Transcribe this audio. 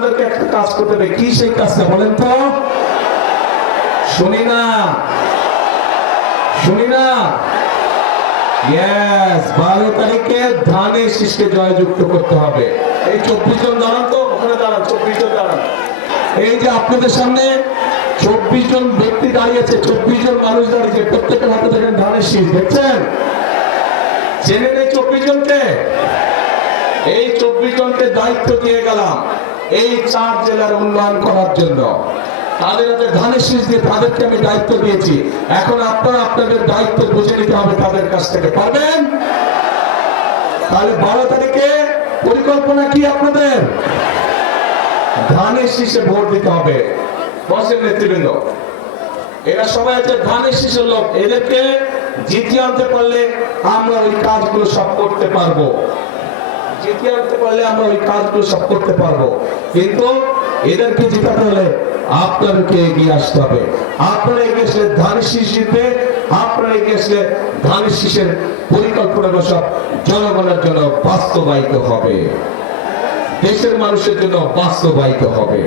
আপনাদেরকে একটা কাজ করতে হবে। কি সেই কাজটা বলেন তো? শুনি না, শুনি না। ইয়েস, 12 তারিখে ধানের শীষকে জয়যুক্ত করতে হবে। এই 24 জন দাঁড়ান তো, ওখানে দাঁড়ান, 24 জন দাঁড়ান। এই যে আপনাদের সামনে 24 জন ব্যক্তি দাঁড়িয়েছে, 24 জন মানুষ দাঁড়িয়েছে, প্রত্যেকের হাতে দেখেন ধানের শীষ, দেখছেন? চেনেন এই 24 জনকে? এই 24 জনকে দায়িত্ব দিয়ে গেলাম এই 4 জেলার উন্নয়ন করার জন্য। তাদের হাতে ধানের শীষ দিয়ে তাদেরকে আমি দায়িত্ব দিয়েছি। এখন আপনারা আপনাদের দায়িত্ব বুঝে নিতে হবে তাদের কাছ থেকে। পারবেন? তাহলে 12 তারিখে পরিকল্পনা কি আপনাদের? ধানের শীষে ভোট দিতে হবে। বসের নেতৃবৃন্দ, এরা সবাই আছে ধানের শীষের লোক। এদেরকে জিতিয়ে আনতে পারলে আমরা ওই কাজগুলো সব করতে পারবো। জিতিয়ে আনতে পারলে আমরা ওই কাজগুলো সব করতে পারবো। কিন্তু এদেরকে জিতাতে হলে আপনাদেরকে এগিয়ে আসতে হবে। আপনারা এগিয়ে আসলে ধানের শীষ জিতবে। আপনারা এগিয়ে আসলে ধানের শীষের পরিকল্পনাগুলো সব জনগণের জন্য বাস্তবায়িত হবে, দেশের মানুষের জন্য বাস্তবায়িত হবে।